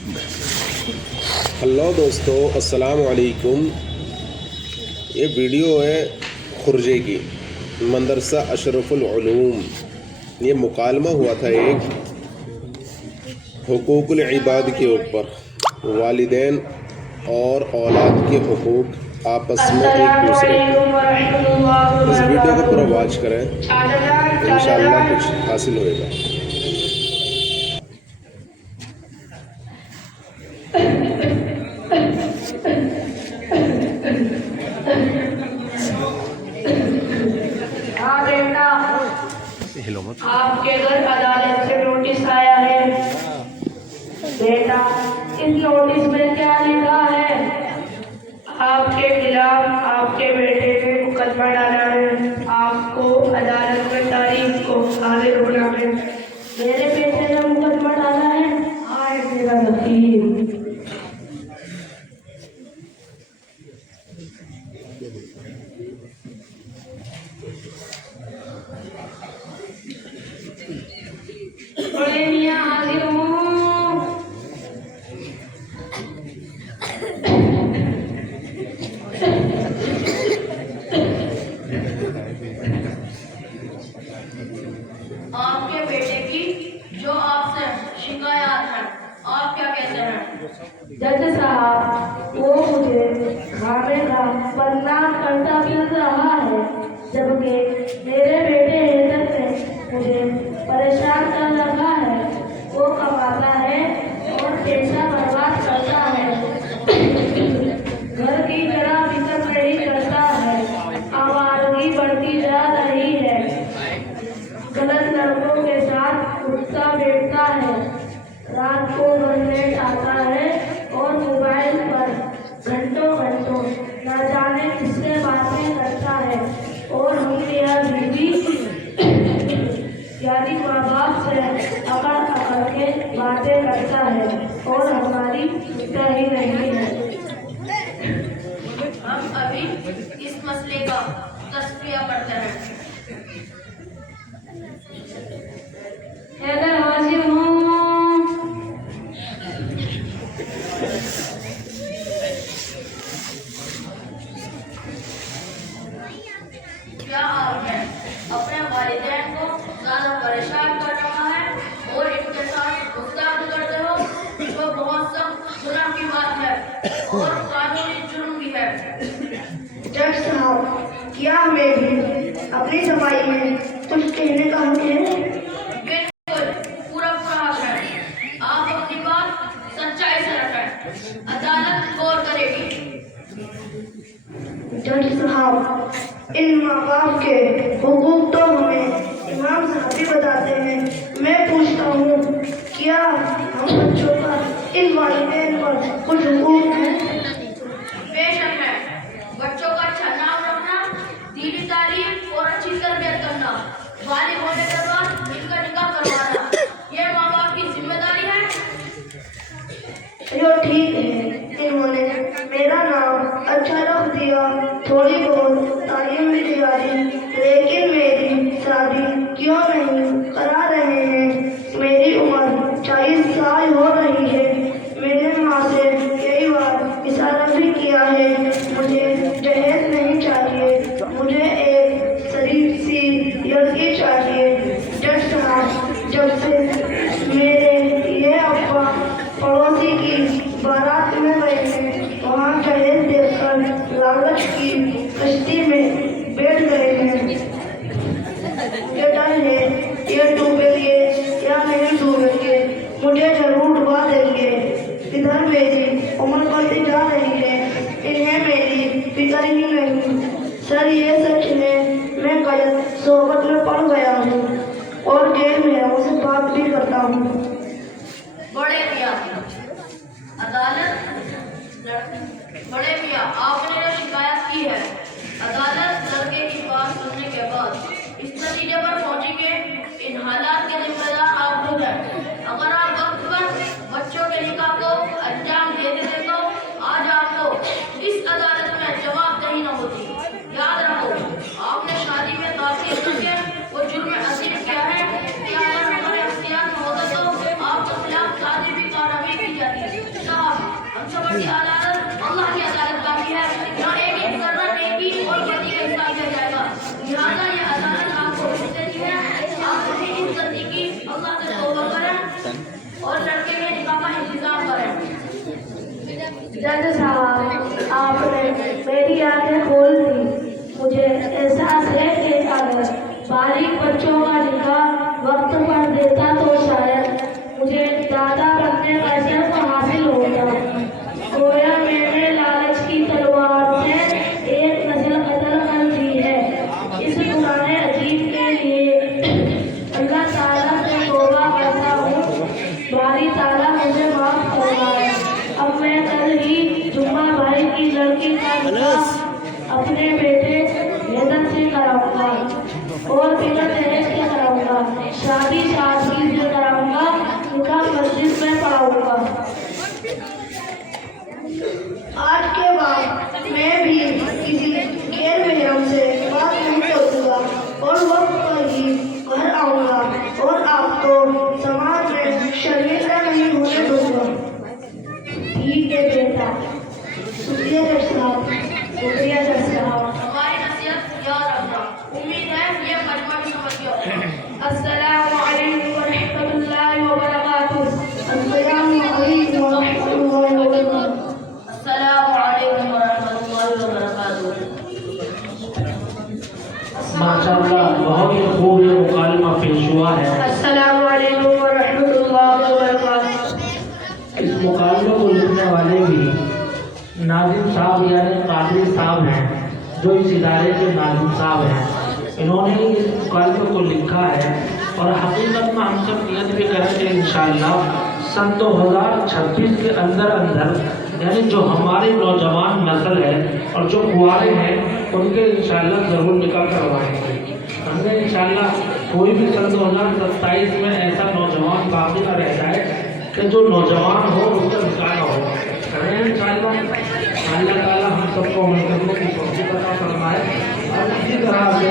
Hello दोस्तों, अस्सलाम वालेकुम। ये वीडियो है खुर्जे की, मदरसा अशरफुल उलूम। ये मुकालमा हुआ था एक हुकूकुल इबाद के ऊपर, वालिदैन और औलाद के हुकूक आपस में एक दूसरे के। इस वीडियो को पूरा वॉच करें, इंशाअल्लाह कुछ हासिल होएगा। हाँ बेटा, आपके घर अदालत से नोटिस आया है। बेटा, इस नोटिस में क्या लिखा है? आपके खिलाफ आपके बेटे ने मुकदमा डाला है। आपको अदालत में तारीख को हाजिर होना है। मेरे बेटे ने मुकदमा डाला है। हाँ, मेरा वकील। बड़े मियां हाजिर हूँ। आपके बेटे की जो आपसे शिकायत है, आप क्या कहते हैं? जज साहब, वो मुझे खामेखा बदनाम करता फिर रहा है, जबकि मेरे बेटे हैदर ने मुझे परेशान कर रखा है। वो कमाता है और पैसा बर्बाद करता है, घर की जरा फिक्र नहीं करता है। आवारगी बढ़ती जा रही है, गलत लड़कों के साथ उठता बैठता है, रात को घर लेट आता है और मोबाइल पर घंटों घंटों न जाने किससे बातें करता है। और हम यह बीवी यानी माँ बाप से अकड़ के बातें करता है और हमारी सुनता ही नहीं है। हम अभी इस मसले का तस्फिया करते हैं। हैदर हाजिर हूँ। क्या आपने अपने वालिदैन को ज्यादा परेशान कर रखा है और इनके साथ गुफ्तागू करते हो, जो बहुत सख्त गुनाह की बात है और कानूनी जुर्म भी है। जज साहब, क्या हमें भी अपनी सफाई में कुछ कहने का हक है? बिल्कुल, पूरा हक है। आप अपनी बात सच्चाई से रखें, अदालत गौर करेगी। जज साहब, इन माँ बाप के हुकूक तो हमें इमाम साहब भी बताते हैं। मैं पूछता हूँ, क्या हम बच्चों का इन वालिदैन पर कुछ हुकूक है? बेशक है। बच्चों का अच्छा नाम रखना, दीनी तालीम और अच्छी तरबियत करना, बालिग होने के बाद इनका निकाह करवाना, ये माँ बाप की जिम्मेदारी है। जो ठीक है, इन्होंने मेरा नाम अच्छा रख दिया, थोड़ी बहुत तालीम भी दिला दी, लेकिन मेरी शादी क्यों नहीं करा रहे हैं? मेरी उम्र 40 साल हो रही है। मैंने माँ से कई बार इशारा भी किया है, मुझे दहेज नहीं चाहिए, मुझे एक शरीफ सी लड़की चाहिए। जज साहब, जब से मेरे ये अब्बा पड़ोसी की बारात में गए हैं, वहाँ दहेज देखकर लालच की कश्ती में बैठ गए हैं। ये डर है, ये डूबेंगे या नहीं डूबेंगे, मुझे जरूर डुबा देंगे। इधर मेरी उम्र बढ़ती जा रही है, इन्हें मेरी फिक्र ही नहीं। सर, ये सच है, मैं गलत सोबत में पड़ गया हूँ और गैर महरों से बात भी करता हूँ। बड़े मियां, अदालत। बड़े मियां, आपने जो शिकायत की है, अदालत लड़के की बात सुनने के बाद इस नतीजे पर पहुंची कि इन हालात के जिम्मेदार आप खुद हैं। अगर आप वक्त पर बच्चों के निकाह को अंजाम दे देते तो आज आपको इस अदालत में जवाबदेही न होती। याद रखो, आपने शादी में ताख़ीर करके वो जुर्म अजीम किया है कि अगर हमारे अख्तियार में होता तो की अदालत अल्लाह की अदालत बाकी है, यहाँ एक एक करना नेकी और बदी का हिसाब दिया जाएगा। लिहाजा ये अदालत आपको रुक देती है, आप अपनी इज्जत की अल्लाह से तौबा करें और लड़के के निकाह का इंतजाम करें। जज साहब, आपने मेरी आंखें खोल दी। मुझे एहसास है कि अगर बारीक बच्चों का निकाह वक्त पर देता तो शायद मुझे दादा बनने का शर्फ हासिल होता। गोया मैंने लालच की तलवार से एक नस्ल कत्ल कर दी है। इस पुराने अजीब के लिए अल्लाह ताला से तौबा करता हूँ, बारी ताला मुझे माफ फरमाए। अब मैं कल ही जुम्मा भाई की लड़की का निकाह अपने बेटे हैदर से कराऊंगा और बिना दहेज के कराऊंगा। शादी सादगी से कराऊंगा, निकाह मस्जिद में पढ़ाऊंगा। आज के बाद मैं भी किसी गैर महरम से बात नहीं करूंगा और वक्त पर ही घर आऊंगा और आपको समाज में शर्मिंदा नहीं होने दूंगा। ठीक है बेटा। शुक्रिया जज साहब, शुक्रिया जज साहब। हमारी नसीहत याद रखना। उम्मीद है ये मजमा भी समझ गया। अस्सलामु अलैकुम व रहमतुल्लाहि व बरकातुहू। अस्सलामु अलैकुम व रहमतुल्लाहि व बरकातुहू। अस्सलामु अलैकुम व रहमतुल्लाहि व बरकातुहू। माशाअल्लाह, बहुत ही खूब ये मुकालमा पेश हुआ है। अस्सलामु अलैकुम व रहमतुल्लाहि व बरकातुहू। इस मुकालमे को लिखने वाले भी नाजिम साहब यानी कादिर साहब हैं, जो इस इदारे के नाजिम साहब हैं। इन्होंने इस मुकालमे को लिखा है और हकीकत में हम सब नियत भी करेंगे इंशाअल्लाह सन 2026 के अंदर यानी जो हमारे नौजवान नस्ल है और जो कुआरे हैं उनके इंशाअल्लाह ज़रूर निकाह करवाएंगे। हमने इंशाअल्लाह कोई भी सन 2027 में ऐसा नौजवान बाकी न रह जाए कि जो नौजवान हो उसका निकाह हो। करें इंशाअल्लाह। अल्लाह ताला हम सबको अमल करने की तौफीक अता फरमाए और इसी तरह से